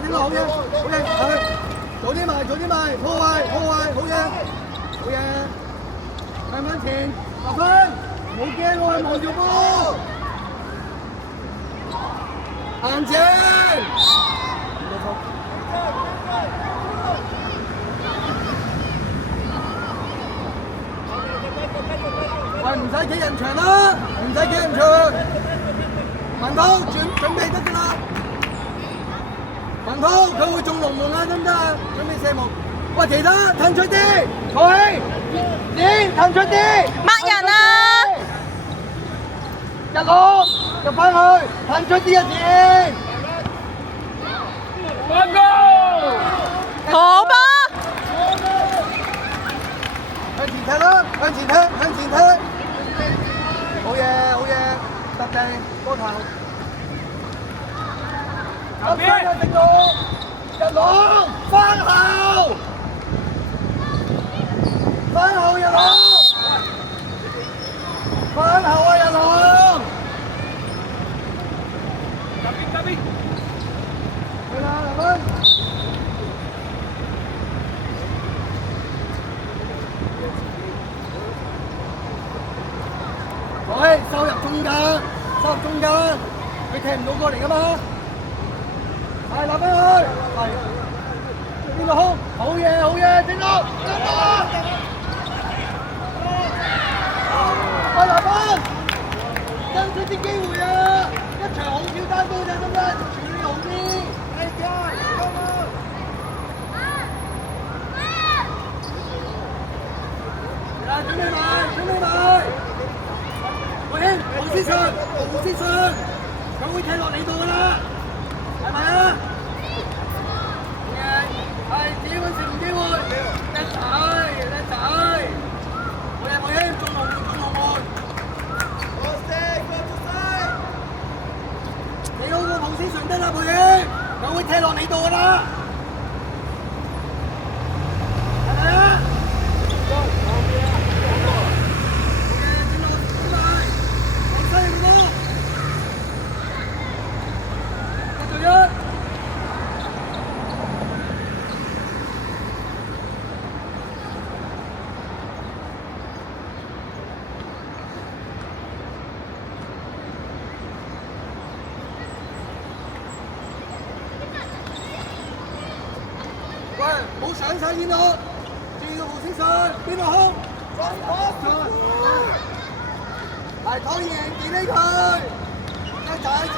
整到好嘢，早啲埋，破壞，好嘢，慢慢前，10分，冇驚我係望住波，行前。喂，唔使企人牆啦，文滔準備得㗎啦。文滔佢會中龍門啊，得唔得啊？準備射門。喂，其他騰出啲，坐起，騰出啲。乜人啊？入落，入翻去，騰出啲啊，翻高。好波。向前踢啦，向前踢。好嘢，揼地，波頭。入邊啊，正路，日朗，翻後，日朗，翻後啊，日朗。入邊。去啦，劉芬。喂，收入中間，佢踢唔到過嚟㗎嘛？係立翻去，係邊個空？好嘢，正路，喂，立芬，爭取啲機會啊！一場好少單刀咋，得唔得？處理好啲，準備埋。喂，黃先生，佢會踢落你度㗎啦，係咪啊？係自己揾食唔機會，叻仔，冇嘢，中龍門，你好過黃先生得啦，冇嘢，佢會踢落你度㗎啦，係咪啊？喂，冇上晒煙咯，注意個黃先生，邊個空？係討贏見呢佢，一仔子，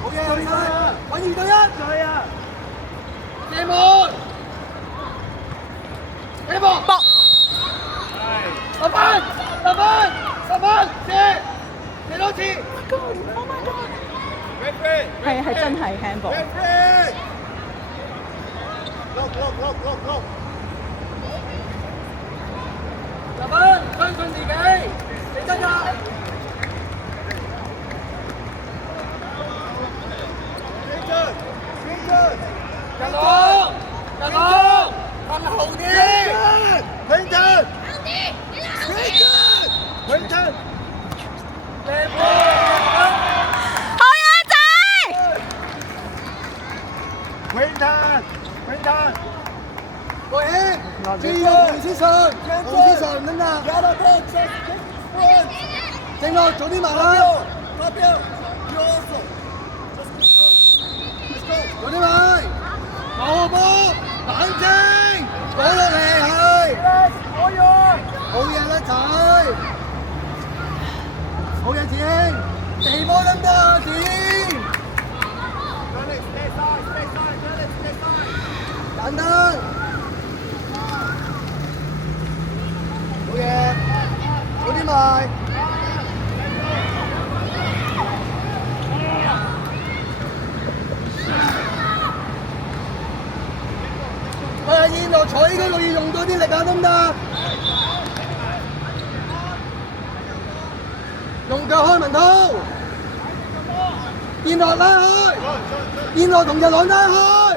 好嘢，揾2對1，射門，博，10分，射多次，係真係 handball。立芬，相信自己，你得㗎。日朗，向後啲。永進，靚波。好嘢仔！永進。過起，注意個黃先生，得唔得？正路，早啲埋啦。早啲埋，好波，冷靜，攞落嚟係。好嘢啦仔，好嘢子兄，地波得唔得啊子？簡單。好嘢，早啲埋。喂，燕樂彩嗰度要用多啲力啊，得唔得？用腳開文滔，燕樂拉開，燕樂同日朗拉開，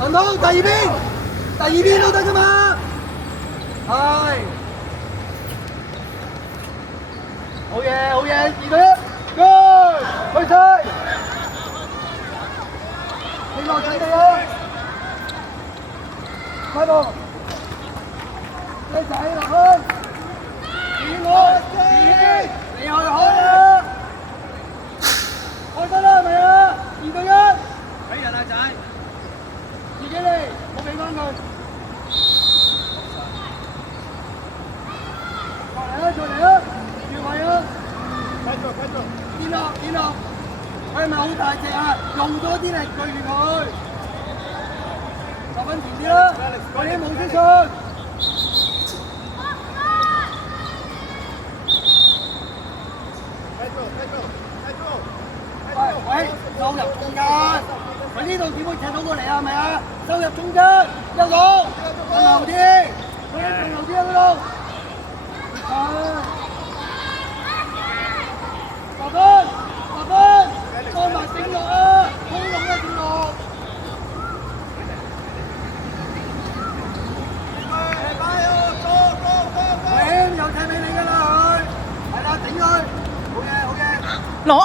文滔第二邊都得㗎嘛，係，好嘢，2對1，Go！去晒，你落緊地啊！快步，你仔落去，你去開啊！開得啦，係咪啊？2對1，俾人啊仔，自己嚟，我俾翻佢。再嚟啊！越位啊！見落，佢係咪好大隻啊？用多啲力對住佢，10分前啲啦，嗰啲冇識信。喂，收入中間，佢呢度點會踢到過嚟啊？係咪啊？收入中間，一路，向後啲，佢向後啲啊！嗰度。10分，放埋正落啊！好龍啊，正落！喂，又踢俾你㗎啦佢，係啦，頂佢，好嘢，攞啊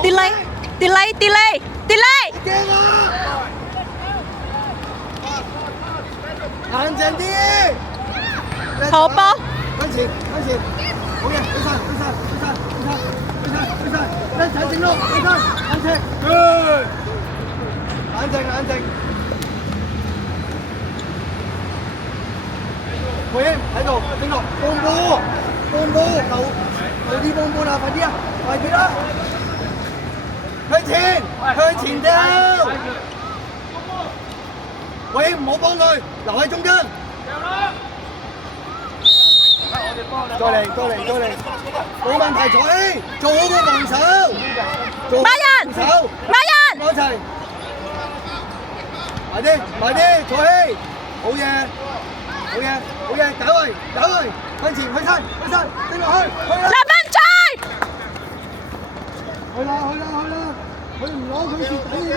！delay，驚啊！冷靜啲，好波，向前，好嘢，起身，一齊正落，起身，冷靜，回應喺度，正落，半波，留啲半波啦，快啲啦，向前跳，喂，唔好幫佢，留喺中間。再嚟，冇問題，坐起，做好個防守，買人，攞齊，埋啲，坐起，好嘢，搞位，向前，去身，跟落去，立分賽，去啦，佢唔攞佢蝕底㗎，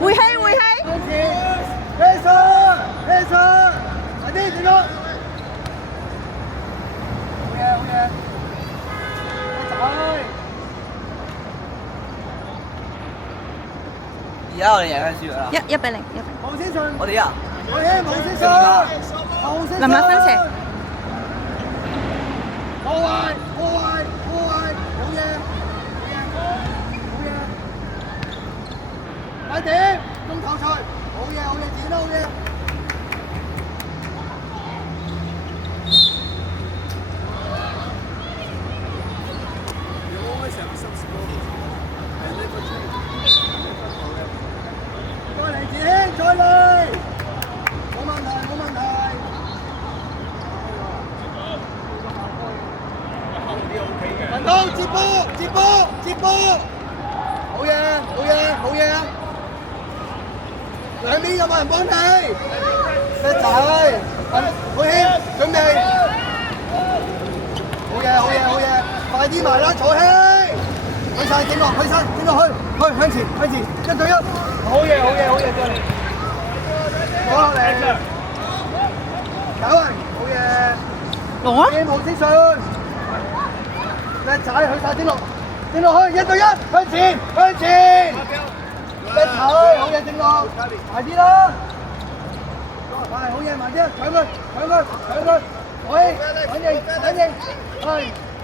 回氣，向前，起身，快啲，正落。好嘢，而家我哋贏緊輸啦。1比0，黃先信，我哋啊，黃先信，林立分斜，破壞，好嘢，快點，中頭賽，好嘢，剪得好嘢。再嚟，冇問題。文東接波，好嘢，兩邊有冇人幫你？叻仔，好謙，準備，好嘢，快啲埋啦，坐起，去晒整落去，向前，1對1，好嘢，再嚟。攞落嚟，搞人，好嘢，攞啊！冇資訊，叻仔去晒整落去，1對1，向前，叻仔，好嘢，整落，快啲啦，係好嘢，慢啲，搶佢，喂，反應，係，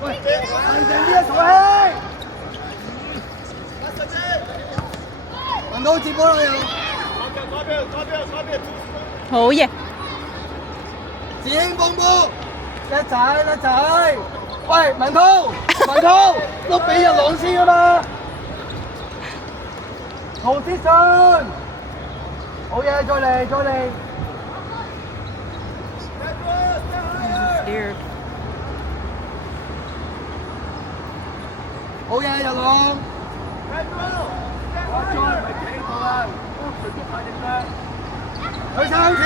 喂，冷靜啲啊，坐起，文到接波啦又。好嘢，子興幫波，叻仔，喂，文濤，碌俾日朗先啊嘛，陶之信，好嘢，再嚟，好嘢，日朗，去向前，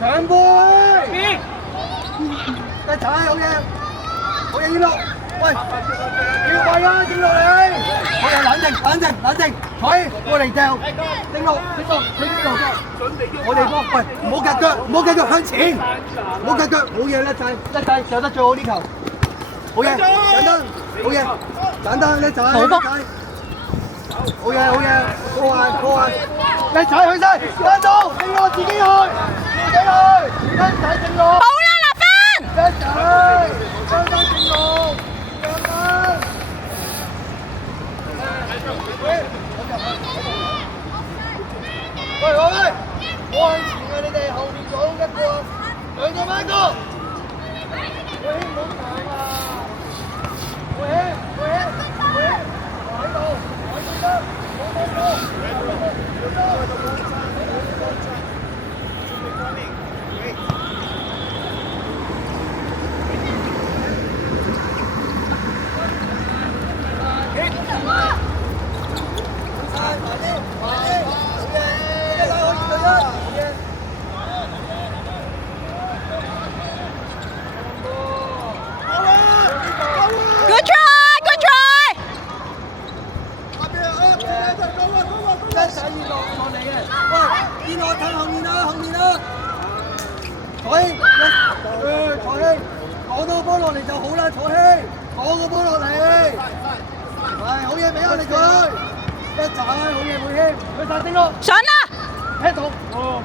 搶杯，叻仔，好嘢，見落，喂，要位啊，見落嚟，我又冷靜冷靜，坐起過嚟掉，正路，佢呢度，我哋幫，喂，唔好夾腳向前，唔好夾腳，好嘢叻仔，射得最好呢球，好嘢，簡單，好嘢，簡單叻仔，好嘢，過啊，叻仔去晒，單刀，正路自己去，叻仔正路，好啦，立芬，叻仔，正路，簡單。喂，我向前啊！你哋後面講一個，兩個班哥，喂，唔好搶啊！喂，喺度，Good try！ 真使意落嚟嘅，喂，見我睇後面啦，坐起，攞到波落嚟就好啦，坐起，攞個波落嚟，係好嘢俾我哋佢，一仔好嘢妹兄，佢殺正咯，上啦！聽到，好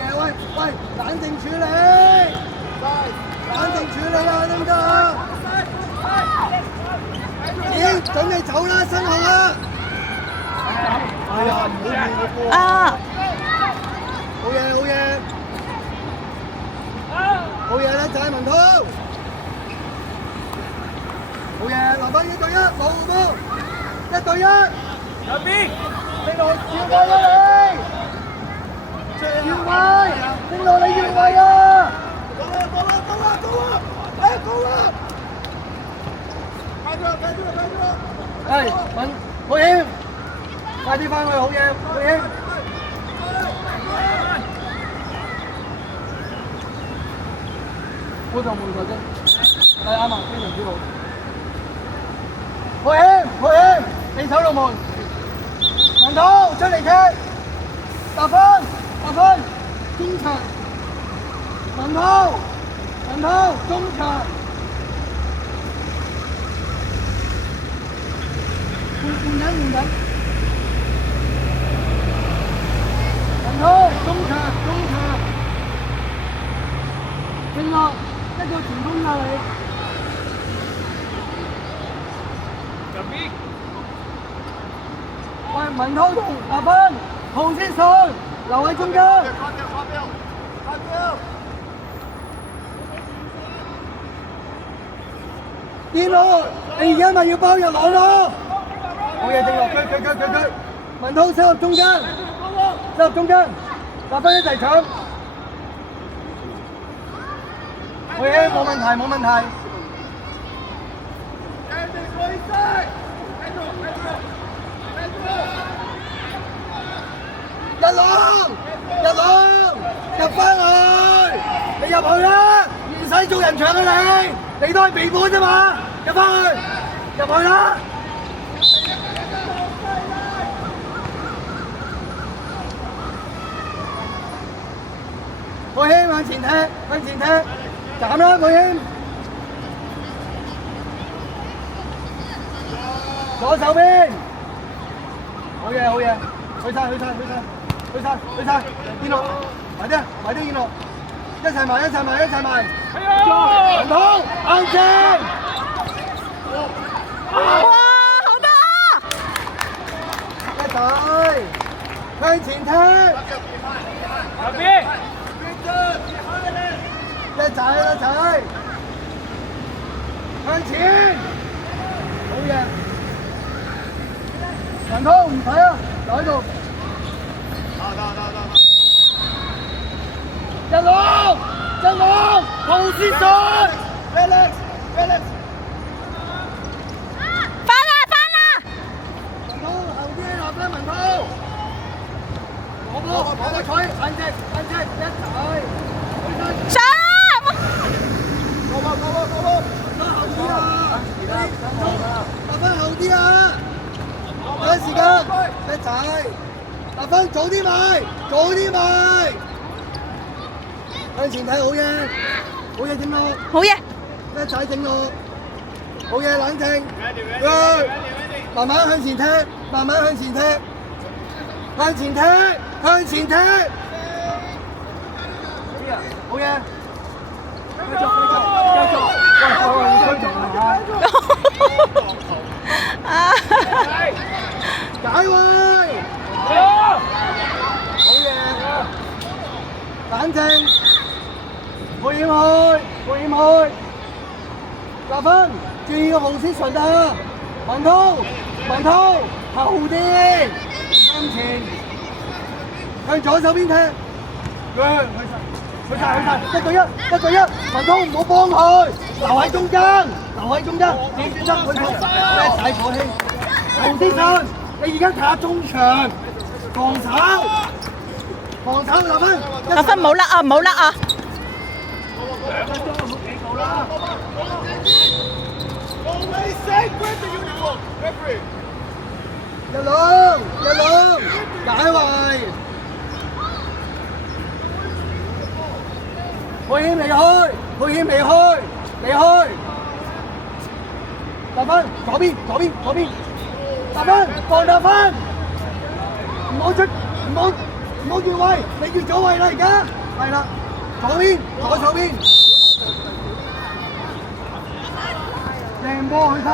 嘢，喂，冷靜處理啊，得唔得啊？準備走啦，身後啦！哎呀，唔好亂個波啊！好嘢啦，仔文滔！好嘢，留翻1對1，冇波，1對1。入邊，正路要位啊你！要位，正路你要位啊！到啦！哎，到啦！係，好險！快啲翻去，好嘢，好險！好就冇錯啫，係啱啊，非常之好。好險！你守龍門，文滔出嚟踢，達分，中場，文滔中場。換緊，文滔中場，正落一個前鋒啊你，入邊，喂文滔同達芬紅先上，留喺中間，發表，邊路？你而家咪要包入網咯！好嘢，正落，佢，文滔收入中間，達芬一齊搶，好嘢，冇問題。一浪，入翻去，你入去啦，唔使做人牆啊你都係備盤啫嘛，入翻去，入去啦。佩興向前踢，斬啦佩興，左手邊，好嘢，去晒，見落，埋啲見落，一齊埋，文滔硬正，哇，好多！一隊向前踢，入邊。一仔，向前，好嘢！文滔唔使啊，留喺度。一浪，後先上 ，Alex，翻啦！文滔後邊立啦，文滔，攞個取，硬直，一仔。上！過，後邊啊！啲啊！有時間，叻仔，立分早啲埋，早啲埋，向前睇好嘢，好嘢正路，好嘢，叻仔正路，好嘢冷靜，慢慢向前踢，慢慢向前踢，向前踢，向前踢，好嘢，繼續，解圍，好嘢，冷靜，冇掩去，冇掩去，立分，注意個紅色唇啊，文濤，後啲，向前，向左手邊踢，去晒，1對1，文濤唔好幫佢，留喺中間，點轉身佢叻仔火氣，紅色唇，你而家打中場，防守立分，立分冇甩啊，冇甩啊！一籠，解圍，配險離開，立分，左邊，立分，放立分，唔好越位，你越咗位啦而家，係啦，左手邊，掟波去得。